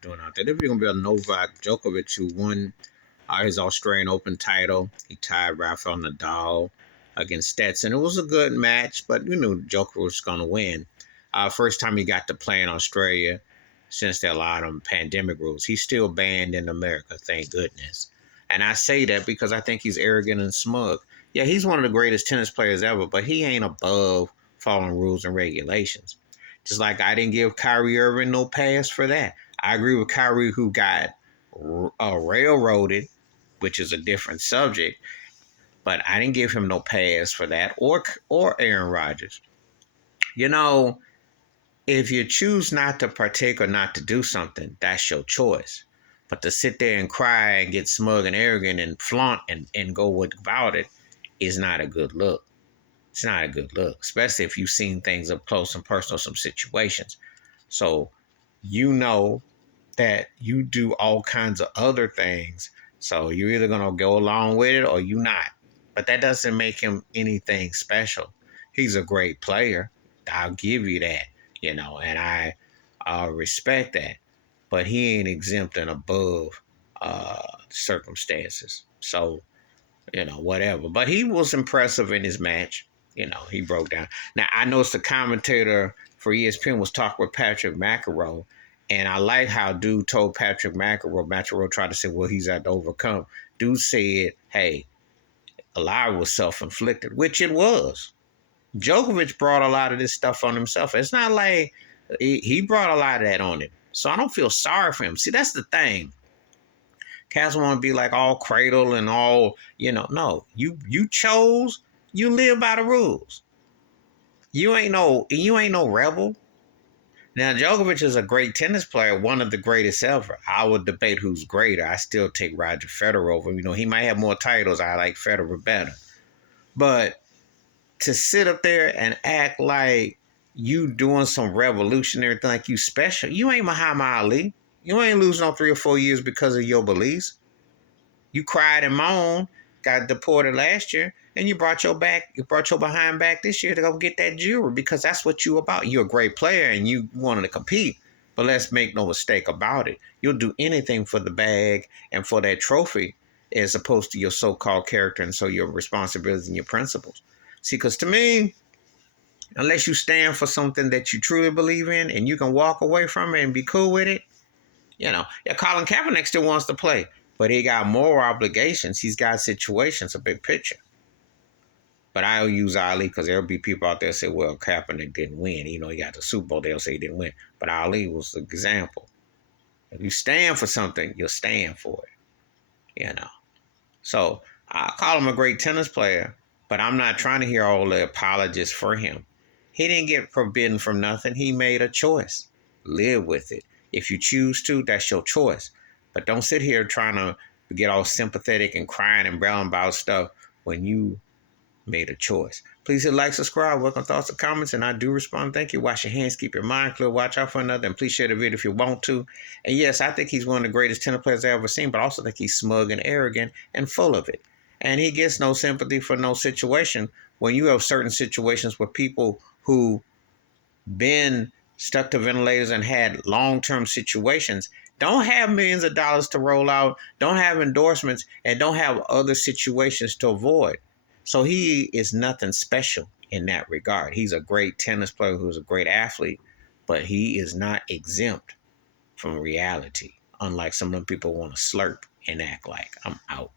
doing out there. There's going to be a Novak Djokovic who won his Australian Open title. He tied Rafael Nadal against Stetson. It was a good match, but you knew Djokovic was going to win. First time he got to play in Australia since they allowed him pandemic rules. He's still banned in America, thank goodness. And I say that because I think he's arrogant and smug. Yeah, he's one of the greatest tennis players ever, but he ain't above following rules and regulations. Just like I didn't give Kyrie Irving no pass for that. I agree with Kyrie, who got railroaded, which is a different subject, but I didn't give him no pass for that, or Aaron Rodgers. You know, if you choose not to partake or not to do something, that's your choice. But to sit there and cry and get smug and arrogant and flaunt and go about it is not a good look. It's not a good look, especially if you've seen things up close and personal, some situations. So you know that you do all kinds of other things. So you're either going to go along with it or you not. But that doesn't make him anything special. He's a great player. I'll give you that, and I respect that. But he ain't exempt and above circumstances. So, whatever. But he was impressive in his match. He broke down. Now, I noticed the commentator for ESPN was talking with Patrick McEnroe. And I like how dude told Patrick McEnroe tried to say, well, he's had to overcome. Dude said, hey, a lot was self-inflicted, which it was. Djokovic brought a lot of this stuff on himself. It's not like he brought a lot of that on him. So I don't feel sorry for him. See, that's the thing. Cats want to be like all cradle and all, no. You chose, you live by the rules. You ain't no rebel. Now, Djokovic is a great tennis player, one of the greatest ever. I would debate who's greater. I still take Roger Federer over. He might have more titles. I like Federer better. But to sit up there and act like you doing some revolutionary thing, like you special, you ain't Muhammad Ali. You ain't losing on 3 or 4 years because of your beliefs. You cried and moaned, got deported last year, and you brought your behind back this year to go get that jewelry because that's what you about. You're a great player and you wanted to compete, but let's make no mistake about it. You'll do anything for the bag and for that trophy as opposed to your so-called character and so your responsibilities and your principles. See, because to me, unless you stand for something that you truly believe in and you can walk away from it and be cool with it, Colin Kaepernick still wants to play, but he got more obligations. He's got situations, a big picture. But I'll use Ali because there'll be people out there say, well, Kaepernick didn't win. He got the Super Bowl. They'll say he didn't win. But Ali was the example. If you stand for something, you'll stand for it. So I call him a great tennis player, but I'm not trying to hear all the apologies for him. He didn't get forbidden from nothing. He made a choice. Live with it. If you choose to, that's your choice. But don't sit here trying to get all sympathetic and crying and bailing about stuff when you made a choice. Please hit like, subscribe, welcome thoughts and comments, and I do respond. Thank you. Wash your hands, keep your mind clear, watch out for another, and please share the video if you want to. And yes, I think he's one of the greatest tennis players I've ever seen, but I also think he's smug and arrogant and full of it. And he gets no sympathy for no situation when you have certain situations where people who been stuck to ventilators and had long-term situations don't have millions of dollars to roll out, don't have endorsements, and don't have other situations to avoid. So he is nothing special in that regard. He's a great tennis player who's a great athlete, but he is not exempt from reality, unlike some of them people want to slurp and act like. I'm out.